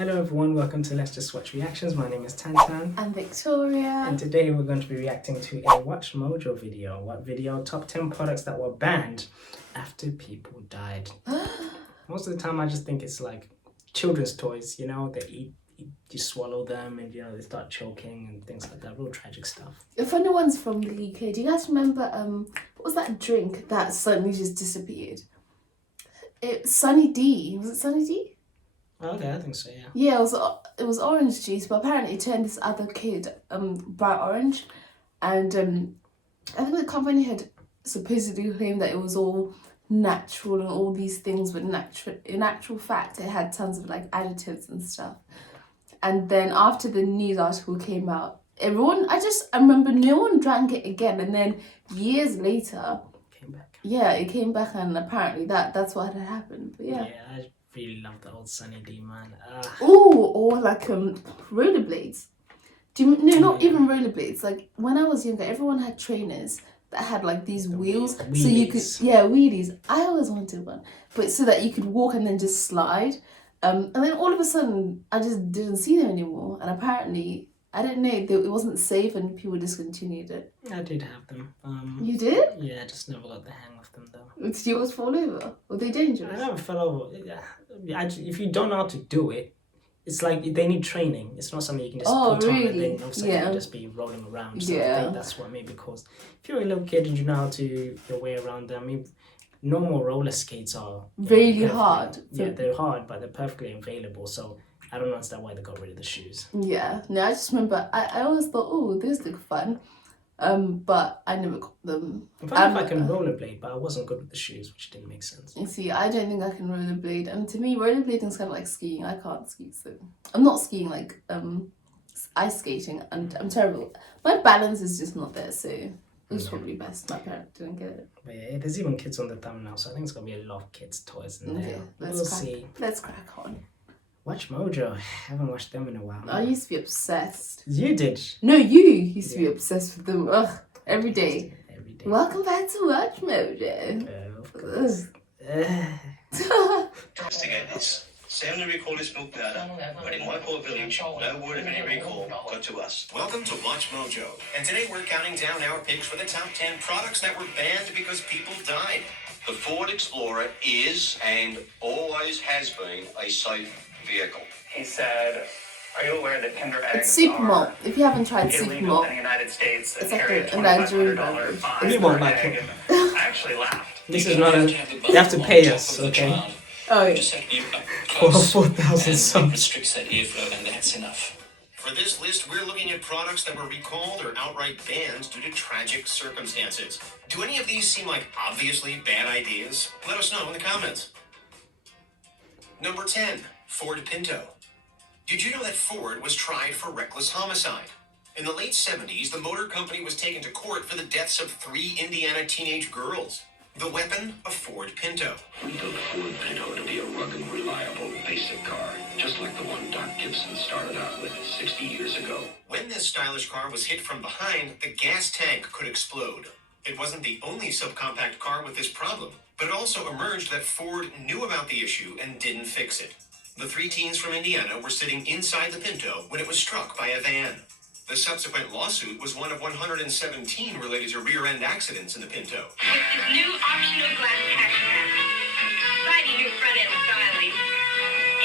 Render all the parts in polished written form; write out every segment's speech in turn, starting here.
Hello everyone, welcome to Let's Just Watch Reactions. My name is Tantan. I'm Victoria. And today we're going to be reacting to a Watch Mojo video. What video? Top 10 products that were banned after people died. Most of the time I just think it's like children's toys, you know, they eat, you swallow them and you know they start choking and things like that, real tragic stuff. The funny one's from the UK. Do you guys remember what was that drink that suddenly just disappeared? Sunny D. Was it Sunny D? Okay, I think so, yeah. Yeah, it was orange juice, but apparently it turned this other kid bright orange, and I think the company had supposedly claimed that it was all natural and all these things were natural. In actual fact, it had tons of like additives and stuff. And then after the news article came out, I remember no one drank it again, and then years later, Came back. Yeah, it came back, and apparently that's what had happened. But yeah. Yeah, I really love the old Sunny D, man. Oh, or like rollerblades. Not even rollerblades. Like when I was younger, everyone had trainers that had like these wheels, wheelies. so you could wheelies. I always wanted one, but so that you could walk and then just slide. And then all of a sudden, I just didn't see them anymore, and apparently, I didn't know it wasn't safe, and people discontinued it. I did have them. You did? Yeah, I just never got the hang of them though. Did yours fall over? Were they dangerous? I never fell over. If you don't know how to do it, it's like they need training. It's not something you can just put on and then you can just be rolling around. So I think that's what maybe caused. If you're a little kid and you know how to your way around them, I mean, normal roller skates are really hard. Yeah, they're hard, but they're perfectly available. So I don't understand why they got rid of the shoes. Yeah, no, I just remember I always thought, oh, these look fun. But I never got them. In fact, if I can rollerblade, but I wasn't good with the shoes, which didn't make sense. You see, I don't think I can rollerblade, and to me, rollerblading is kind of like skiing. I can't ski, so I'm not skiing like ice skating, and I'm terrible. My balance is just not there, so it was probably best my parents didn't get it. But yeah, there's even kids on the thumbnail, so I think it's gonna be a lot of kids' toys in there. We'll see. Let's crack on. Watch Mojo. I haven't watched them in a while. I used to be obsessed. You did? No, you used to be obsessed with them. Ugh, every day. Every day. Welcome back to Watch Mojo. Of course. Investigate this. Sound the recall is milk powder, but in my poor village, no word of any recall got to us. Welcome to Watch Mojo, and today we're counting down our picks for the top 10 products that were banned because people died. The Ford Explorer is, and always has been, a safe vehicle. He said, "Are you aware that Kinder eggs It's Super Malt. are If you haven't tried Super illegal Malt, in the United States and it's like carry a $2,500 Nigerian fine You won't per like egg?" it. I actually laughed. This is not a... You have to pay us, okay? Oh, yeah. For 4,000 subs. Restricts that airflow, and that's enough. For this list, we're looking at products that were recalled or outright banned due to tragic circumstances. Do any of these seem like obviously bad ideas? Let us know in the comments. Number 10, Ford Pinto. Did you know that Ford was tried for reckless homicide? In the late 70s, the motor company was taken to court for the deaths of 3 Indiana teenage girls. The weapon, a Ford Pinto. We built a Ford Pinto to be a rugged, reliable, basic car, just like the one Doc Gibson started out with 60 years ago. When this stylish car was hit from behind, the gas tank could explode. It wasn't the only subcompact car with this problem, but it also emerged that Ford knew about the issue and didn't fix it. The 3 teens from Indiana were sitting inside the Pinto when it was struck by a van. The subsequent lawsuit was one of 117 related to rear-end accidents in the Pinto. With this new optional glass hatchback, sliding new front-end styling,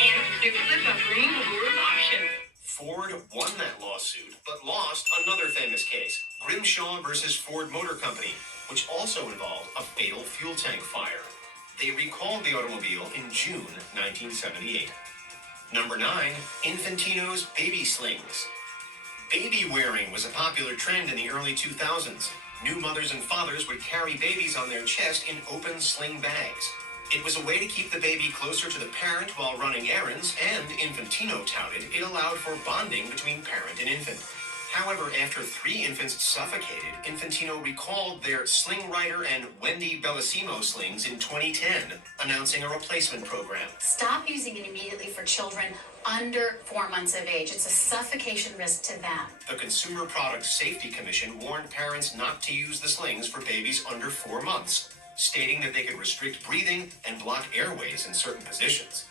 and new flip-up removable roof option. Ford won that lawsuit, but lost another famous case, Grimshaw versus Ford Motor Company, which also involved a fatal fuel tank fire. They recalled the automobile in June 1978. Number 9, Infantino's baby slings. Baby wearing was a popular trend in the early 2000s. New mothers and fathers would carry babies on their chest in open sling bags. It was a way to keep the baby closer to the parent while running errands, and Infantino touted it allowed for bonding between parent and infant. However, after 3 infants suffocated, Infantino recalled their Sling Rider and Wendy Bellissimo slings in 2010, announcing a replacement program. Stop using it immediately for children under 4 months of age. It's a suffocation risk to them. The Consumer Product Safety Commission warned parents not to use the slings for babies under 4 months, stating that they could restrict breathing and block airways in certain positions.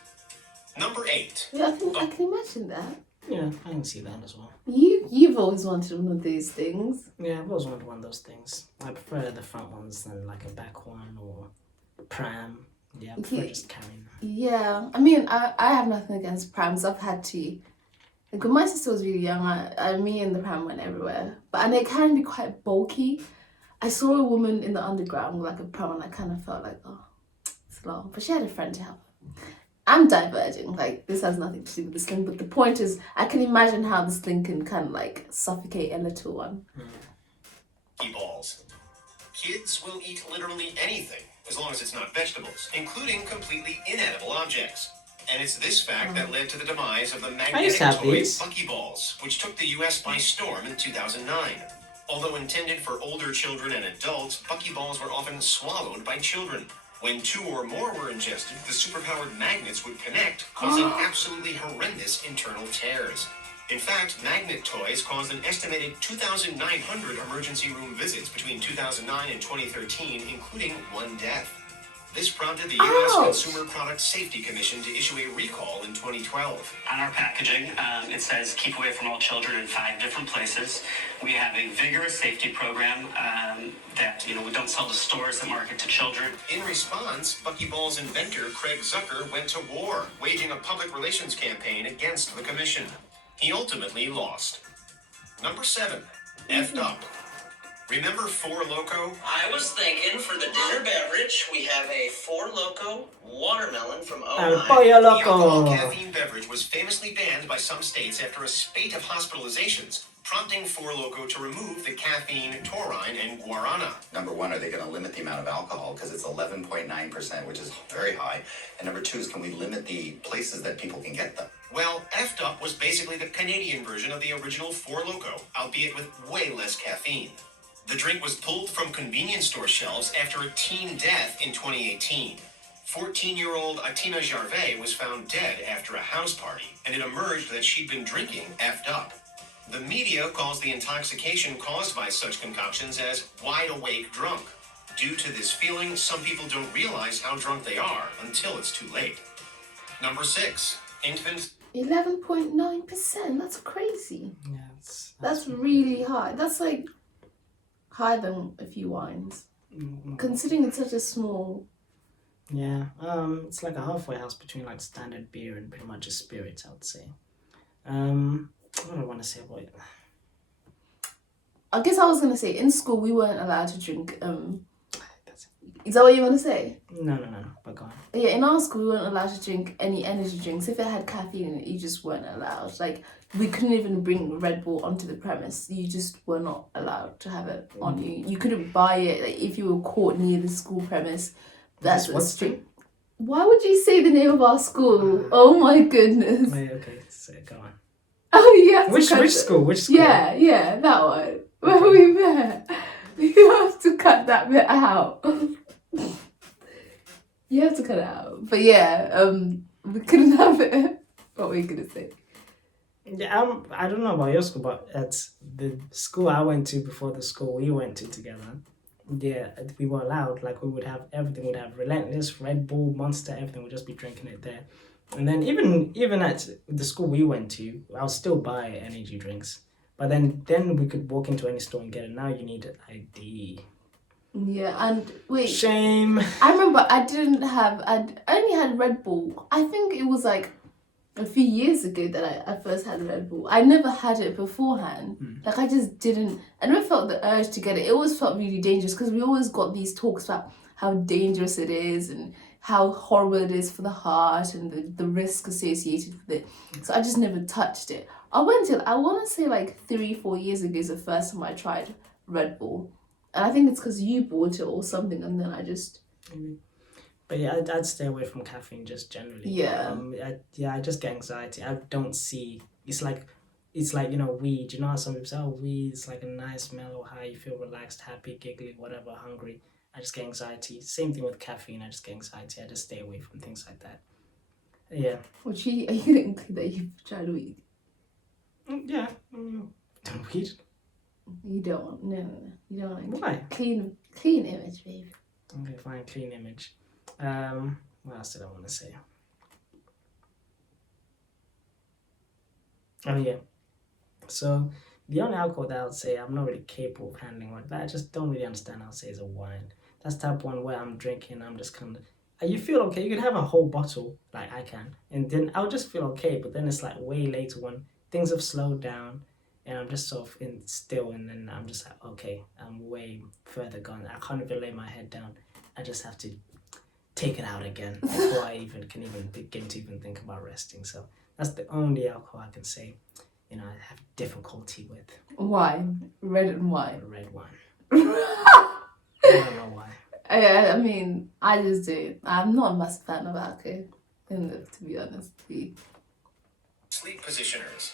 Number 8. Yeah, I can imagine that. Yeah, I can see that as well. You've always wanted one of these things. Yeah, I've always wanted one of those things. I prefer the front ones than like a back one or pram. Yeah, I prefer just carrying. Yeah, I mean, I have nothing against prams. I've had to. Like when my sister was really young, me and the pram went everywhere. And they can be quite bulky. I saw a woman in the underground with like a pram, and I kind of felt like, oh, it's long. But she had a friend to help. I'm diverging. Like this has nothing to do with the sling, but the point is, I can imagine how the sling can kind of like suffocate a little one. Balls. Kids will eat literally anything, as long as it's not vegetables, including completely inedible objects. And it's this fact that led to the demise of the magnetic toy Buckyballs, which took the US by storm in 2009. Although intended for older children and adults, Buckyballs were often swallowed by children. When 2 or more were ingested, the superpowered magnets would connect, causing absolutely horrendous internal tears. In fact, magnet toys caused an estimated 2,900 emergency room visits between 2009 and 2013, including 1 death. This prompted the U.S. Consumer Product Safety Commission to issue a recall in 2012. On our packaging, it says keep away from all children in 5 different places. We have a vigorous safety program that, we don't sell to stores that market to children. In response, Buckyballs inventor Craig Zucker went to war, waging a public relations campaign against the commission. He ultimately lost. Number 7, F'd up. Remember Four Loko? I was thinking for the dinner beverage, we have a Four Loko watermelon from El Ohio. Pollo The alcohol Loco. caffeine beverage was famously banned by some states after a spate of hospitalizations, prompting Four Loko to remove the caffeine, taurine, and guarana. Number 1, are they going to limit the amount of alcohol? Because it's 11.9%, which is very high. And number 2 is, can we limit the places that people can get them? Well, F'd Up was basically the Canadian version of the original Four Loko, albeit with way less caffeine. The drink was pulled from convenience store shelves after a teen death in 2018. 14-year-old Atina Jarvet was found dead after a house party, and it emerged that she'd been drinking F'd Up. The media calls the intoxication caused by such concoctions as wide-awake drunk. Due to this feeling, some people don't realize how drunk they are until it's too late. Number 6, infant. 11.9%. That's crazy. Yeah, That's really high. That's like higher than a few wines. Considering it's such a small. Yeah, it's like a halfway house between like standard beer and pretty much a spirit, I would say. What do I want to say about it? I guess I was gonna say in school we weren't allowed to drink. Is that what you want to say? No, but go on. Yeah, in our school we weren't allowed to drink any energy drinks. If it had caffeine in it, you just weren't allowed. Like we couldn't even bring Red Bull onto the premise. You just were not allowed to have it on you. You couldn't buy it. Like if you were caught near the school premise, that's what's strict. Why would you say the name of our school? Oh my goodness. Okay, so go on. Oh yeah. Which school? Which school? Yeah, that one. Where we met. You have to cut that bit out. You have to cut it out. But yeah, we couldn't have it. What were you gonna say? Yeah, I don't know about your school, but at the school I went to before the school we went to together, yeah, we were allowed, like we would have everything, we'd have Relentless, Red Bull, Monster, everything, we'd just be drinking it there. And then even at the school we went to, I'll still buy energy drinks. But then we could walk into any store and get it. Now you need an ID. Yeah, and wait. Shame. I remember I only had Red Bull. I think it was like a few years ago that I first had Red Bull. I never had it beforehand. Like I just didn't, I never felt the urge to get it. It always felt really dangerous because we always got these talks about how dangerous it is and how horrible it is for the heart and the risk associated with it. So I just never touched it. I want to say like 3-4 years ago is the first time I tried Red Bull. And I think it's because you bought it or something, and then I just... But yeah, I'd stay away from caffeine just generally. Yeah. I just get anxiety. I don't see... It's like, weed. You know how some people say, oh, weed is like a nice mellow high. You feel relaxed, happy, giggly, whatever, hungry. I just get anxiety. Same thing with caffeine. I just get anxiety. I just stay away from things like that. Yeah. Are you going to include that you've tried weed? Yeah. Weed? You don't want... No. You don't want... Why? Clean image, babe. Okay, fine. Clean image. What else did I want to say? Oh yeah. So the only alcohol that I would say I'm not really capable of handling like that, I just don't really understand, I would say, is a wine. That's the type of one where I'm drinking, I'm just kind of, you feel okay. You can have a whole bottle like I can, and then I'll just feel okay. But then it's like way later when things have slowed down, and I'm just sort of in still, and then I'm just like, okay, I'm way further gone. I can't even lay my head down. I just have to take it out again before I even can even begin to even think about resting. So that's the only alcohol I can say, I have difficulty with. Wine, red and white. Red wine. I don't know why. I mean, I just do. I'm not a massive fan of alcohol, to be honest. Sleep positioners.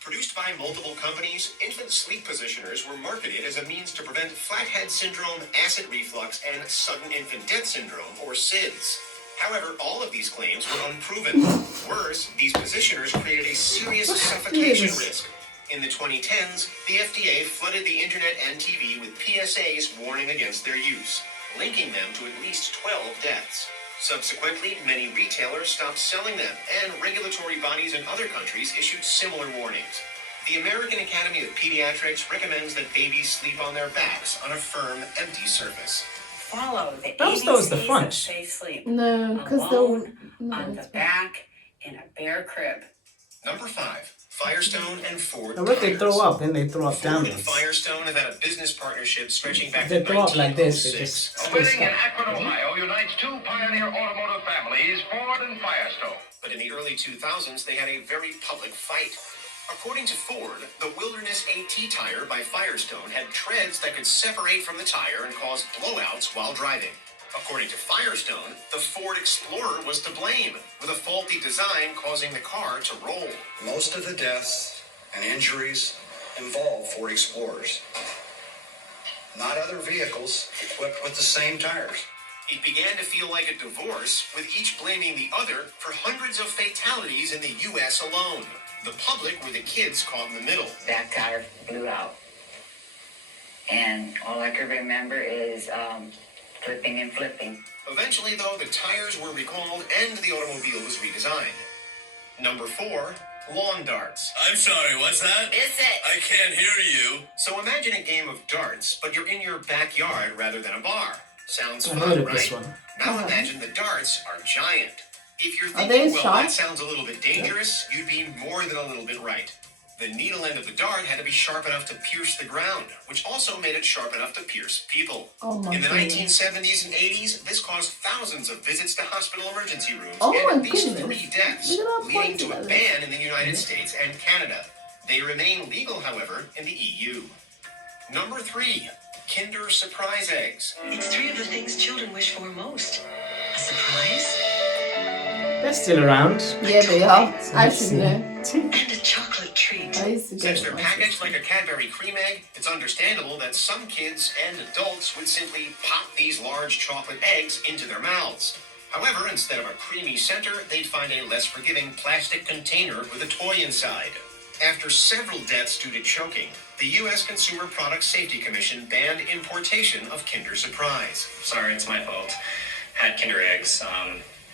Produced by multiple companies, infant sleep positioners were marketed as a means to prevent flathead syndrome, acid reflux, and sudden infant death syndrome, or SIDS. However, all of these claims were unproven. Worse, these positioners created a serious suffocation risk. In the 2010s, the FDA flooded the internet and TV with PSAs warning against their use, linking them to at least 12 deaths. Subsequently, many retailers stopped selling them, and regulatory bodies in other countries issued similar warnings. The American Academy of Pediatrics recommends that babies sleep on their backs on a firm, empty surface. Follow the That was the ABCs front. of safe sleep. No, because they'll... Alone, on the back, in a bare crib. Number 5. Firestone and Ford And when they tires. throw up, then they throw up Ford and downwards. Firestone have had a business partnership stretching back They to throw up like this, they 1906. just A wedding in Akron, Ohio unites two pioneer automotive families, Ford and Firestone. But in the early 2000s, they had a very public fight. According to Ford, the Wilderness AT tire by Firestone had treads that could separate from the tire and cause blowouts while driving. According to Firestone, the Ford Explorer was to blame, with a faulty design causing the car to roll. Most of the deaths and injuries involve Ford Explorers, not other vehicles equipped with the same tires. It began to feel like a divorce, with each blaming the other for hundreds of fatalities in the U.S. alone. The public were the kids caught in the middle. Back tire blew out. And all I could remember is flipping and flipping. Eventually, though, the tires were recalled and the automobile was redesigned. Number 4, lawn darts. I'm sorry, what's that? Miss it. I can't hear you. So imagine a game of darts, but you're in your backyard rather than a bar. Sounds I heard fun, of this right? one. Now imagine the darts are giant. If you're Are they thinking, well, sharp? that sounds a little bit dangerous, you'd be more than a little bit right. The needle end of the dart had to be sharp enough to pierce the ground, which also made it sharp enough to pierce people. Oh my In the goodness. 1970s and 80s, this caused thousands of visits to hospital emergency rooms Oh and my at least goodness. 3 deaths, Look at how leading pointy to a that is. ban in the United States and Canada. They remain legal, however, in the EU. Number 3, Kinder Surprise Eggs. It's 3 of the things children wish for most. A surprise They're still around. Yeah, they are. I Let's should see. know. and a chocolate treat. I used to get Since it they're myself. packaged like a Cadbury cream egg, it's understandable that some kids and adults would simply pop these large chocolate eggs into their mouths. However, instead of a creamy center, they'd find a less forgiving plastic container with a toy inside. After several deaths due to choking, the U.S. Consumer Product Safety Commission banned importation of Kinder Surprise. Sorry, it's my fault. Had Kinder eggs.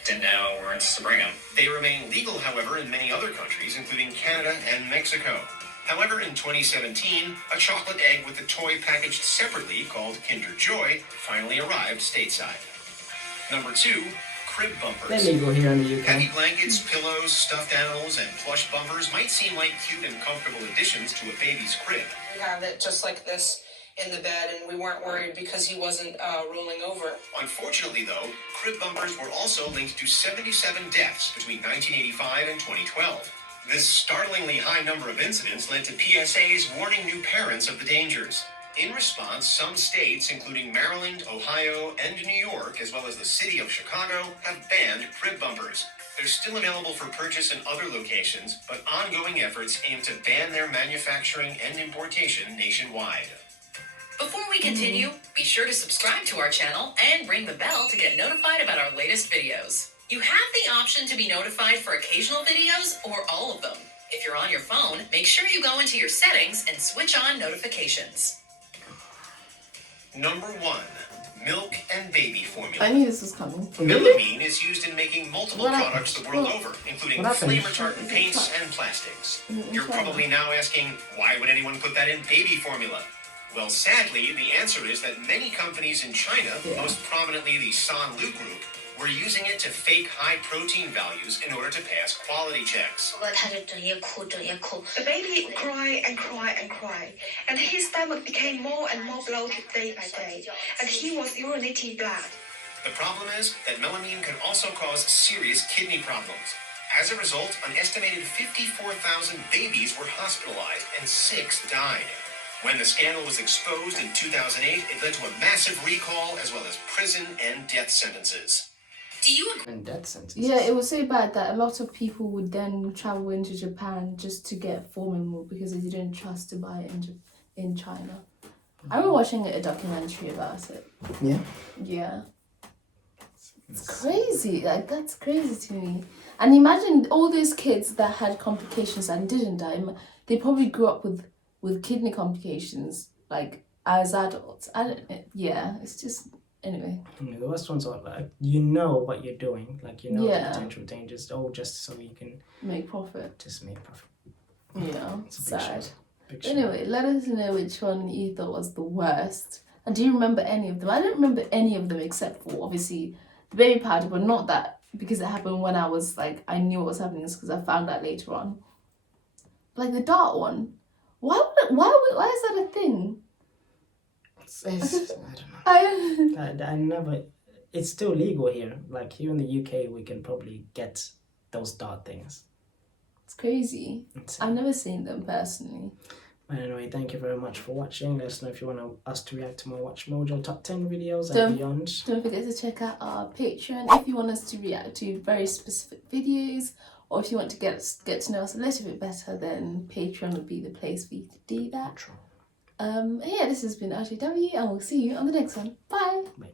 Didn't know where to bring them. They remain legal, however, in many other countries, including Canada and Mexico. However, in 2017, a chocolate egg with the toy packaged separately, called Kinder Joy, finally arrived stateside. Number 2, crib bumpers. They're legal here in the Heavy UK. blankets, pillows, stuffed animals, and plush bumpers might seem like cute and comfortable additions to a baby's crib. We have it just like this in the bed, and we weren't worried because he wasn't rolling over. Unfortunately, though, crib bumpers were also linked to 77 deaths between 1985 and 2012. This startlingly high number of incidents led to PSAs warning new parents of the dangers. In response, some states, including Maryland, Ohio, and New York, as well as the city of Chicago, have banned crib bumpers. They're still available for purchase in other locations, but ongoing efforts aim to ban their manufacturing and importation nationwide. Before we continue, be sure to subscribe to our channel and ring the bell to get notified about our latest videos. You have the option to be notified for occasional videos or all of them. If you're on your phone, make sure you go into your settings and switch on notifications. Number 1, milk and baby formula. I knew this was coming. Melamine is used in making multiple What products the world over, including What happened? flame retardant paints and plastics. You're probably now asking, why would anyone put that in baby formula? Well, sadly, the answer is that many companies in China, most prominently the Sanlu Group, were using it to fake high protein values in order to pass quality checks. The baby would cry and cry and cry, and his stomach became more and more bloated day by day, and he was urinating blood. The problem is that melamine can also cause serious kidney problems. As a result, an estimated 54,000 babies were hospitalized and 6 died. When the scandal was exposed in 2008, it led to a massive recall as well as prison and death sentences. Do you agree? And death sentences. Yeah, it was so bad that a lot of people would then travel into Japan just to get formula milk because they didn't trust to buy it in China. I remember watching a documentary about it. Yeah. Yeah. It's crazy. Like, that's crazy to me. And imagine all those kids that had complications and didn't die. They probably grew up with kidney complications, like, as adults. It's just... Anyway. The worst ones are like, you know what you're doing. Like, you know the potential dangers. Oh, just so you can... Make profit. Just make profit. Yeah, It's a big sad. shame. Big shame. Anyway, let us know which one you thought was the worst. And do you remember any of them? I don't remember any of them except for, obviously, the baby powder, but not that because it happened when I was, like, I knew what was happening. It's because I found out later on. Like, the dart one. Why is that a thing? I don't know. I never... It's still legal here. Like, here in the UK, we can probably get those dart things. It's crazy. I've never seen them personally. Anyway, thank you very much for watching. Let us know if you want us to react to more Watch Mojo top 10 videos and beyond. Don't forget to check out our Patreon if you want us to react to very specific videos, or if you want to get to know us a little bit better, then Patreon would be the place for you to do that. Yeah, this has been L.J.W, and we'll see you on the next one. Bye. Bye.